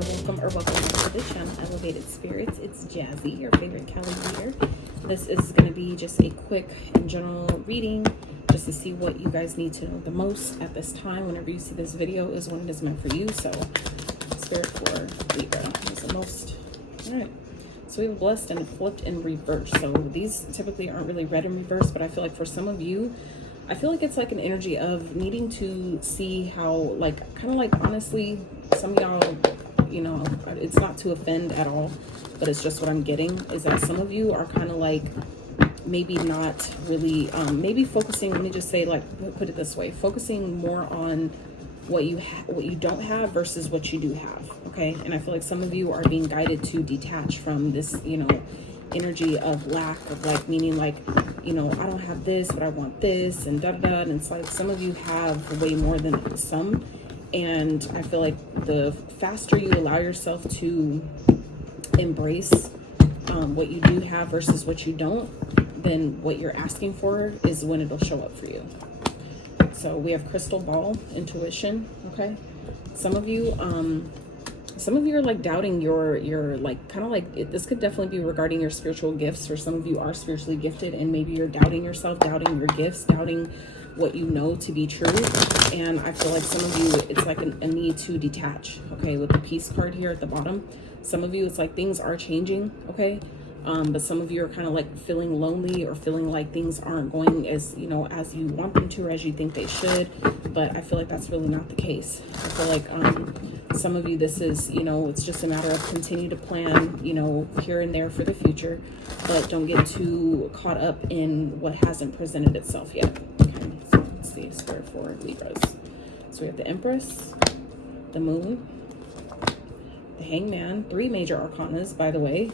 welcome to the channel, Elevated Spirits. It's Jazzy, your favorite Cali reader. This is going to be just a quick and general reading, just to see what you guys need to know the most at this time. Whenever you see this video is when it is meant for you. So, Spirit for Libra is the most. All right. So we have blessed and flipped in reverse. So these typically aren't really read in reverse, but I feel like for some of you, I feel like it's like an energy of needing to see how, like, kind of like, honestly, some of y'all, you know, it's not to offend at all, but it's just what I'm getting is that some of you are kind of like maybe not really, maybe focusing, let me just say, like, put it this way, focusing more on what you don't have versus what you do have. Okay. And I feel like some of you are being guided to detach from this, you know, energy of lack, of like, meaning like, you know, I don't have this, but I want this, and da da da. And it's like some of you have way more than some. And I feel like the faster you allow yourself to embrace what you do have versus what you don't, then what you're asking for is when it'll show up for you. So we have crystal ball, intuition. Okay. Some of you are like doubting your like, kind of like this could definitely be regarding your spiritual gifts, or some of you are spiritually gifted and maybe you're doubting yourself, doubting your gifts, doubting what you know to be true. And I feel like some of you, it's like a need to detach. Okay. With the peace card here at the bottom, some of you, it's like things are changing. Okay. But some of you are kind of like feeling lonely, or feeling like things aren't going as, you know, as you want them to, or as you think they should. But I feel like that's really not the case. I feel like some of you, this is, you know, it's just a matter of continue to plan, you know, here and there for the future, but don't get too caught up in what hasn't presented itself yet. Okay, so let's see, Spirit for Libras. So we have the Empress, the Moon, the Hangman, 3 major arcanas, by the way.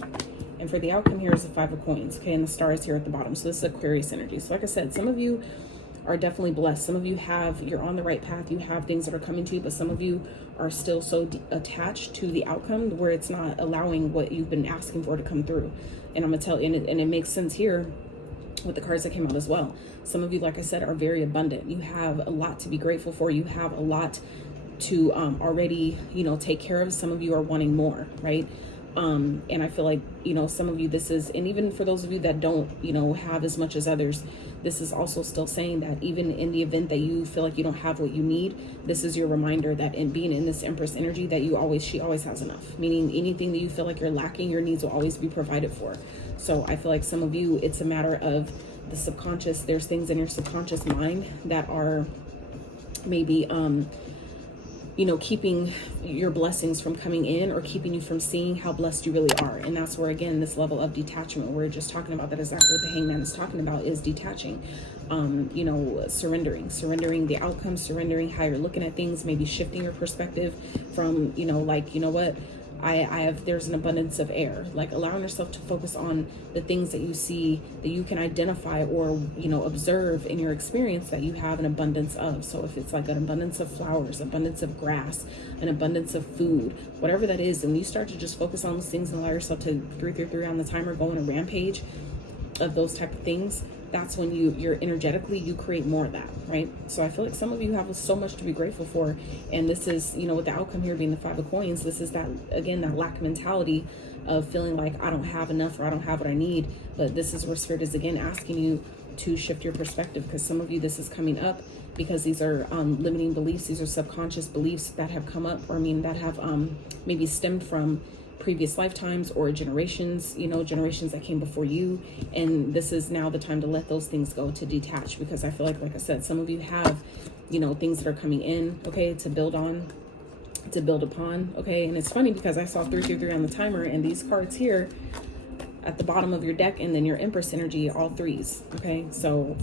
And for the outcome here is the 5 of coins, okay, and the stars here at the bottom. So this is Aquarius energy. So like I said, some of you are definitely blessed. Some of you you're on the right path. You have things that are coming to you, but some of you are still so attached to the outcome where it's not allowing what you've been asking for to come through. And I'm gonna tell you, and it makes sense here with the cards that came out as well. Some of you, like I said, are very abundant. You have a lot to be grateful for. You have a lot to already, you know, take care of. Some of you are wanting more, right? And I feel like, you know, some of you, this is, and even for those of you that don't, you know, have as much as others, this is also still saying that even in the event that you feel like you don't have what you need, this is your reminder that in being in this Empress energy, that she always has enough. Meaning anything that you feel like you're lacking, your needs will always be provided for. So I feel like some of you, it's a matter of the subconscious. There's things in your subconscious mind that are maybe, you know, keeping your blessings from coming in, or keeping you from seeing how blessed you really are. And that's where, again, this level of detachment, we're just talking about that, exactly what the Hangman is talking about, is detaching, you know, surrendering the outcome, surrendering how you're looking at things, maybe shifting your perspective from, you know, like, you know what, there's an abundance of air, like allowing yourself to focus on the things that you see, that you can identify or, you know, observe in your experience that you have an abundance of. So if it's like an abundance of flowers, abundance of grass, an abundance of food, whatever that is, and you start to just focus on those things and allow yourself to 333 on the timer, go on a rampage of those type of things, that's when you're energetically, you create more of that, right? So I feel like some of you have so much to be grateful for. And this is, you know, with the outcome here being the 5 of coins, this is that, again, that lack mentality of feeling like I don't have enough, or I don't have what I need. But this is where Spirit is, again, asking you to shift your perspective, because some of you, this is coming up because these are limiting beliefs. These are subconscious beliefs that have come up, or I mean, that have maybe stemmed from previous lifetimes or generations, you know, generations that came before you. And this is now the time to let those things go, to detach, because I feel like I said, some of you have, you know, things that are coming in, okay, to build on, to build upon. Okay. And it's funny because I saw 333 on the timer, and these cards here at the bottom of your deck, and then your Empress energy, all 3s. Okay. So,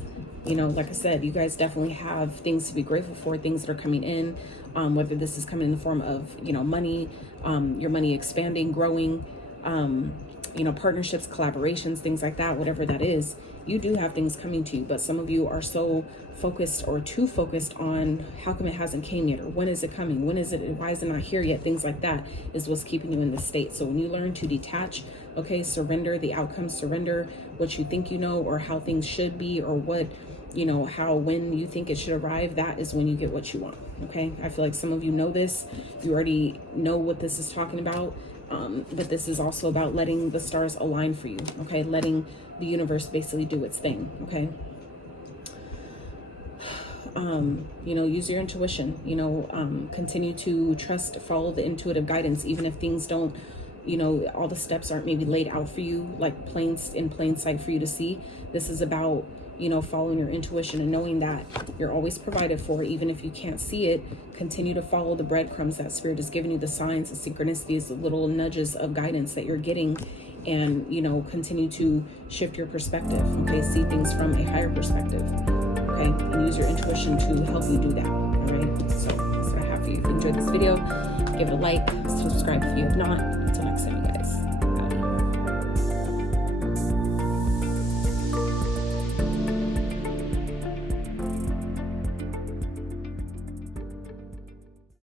you know, like I said, you guys definitely have things to be grateful for, things that are coming in, whether this is coming in the form of, you know, money, your money expanding, growing, you know, partnerships, collaborations, things like that, whatever that is, you do have things coming to you. But some of you are so focused, or too focused on how come it hasn't came yet, or when is it coming, when is it, why is it not here yet, things like that is what's keeping you in this state. So when you learn to detach, okay, surrender the outcome, surrender what you think you know, or how things should be, or what you know, how when you think it should arrive, that is when you get what you want. Okay, I feel like some of you know this, you already know what this is talking about, but this is also about letting the stars align for you. Okay, letting the universe basically do its thing. Okay, you know, use your intuition, you know, continue to trust, follow the intuitive guidance, even if things don't, you know, all the steps aren't maybe laid out for you, like in plain sight for you to see. This is about, you know, following your intuition and knowing that you're always provided for, even if you can't see it. Continue to follow the breadcrumbs that Spirit is giving you, the signs, the synchronicities, the little nudges of guidance that you're getting, and, you know, continue to shift your perspective. Okay, see things from a higher perspective. Okay, and use your intuition to help you do that. All right, so that's what I have for you. If you enjoyed this video, give it a like, subscribe if you have not. Until next time.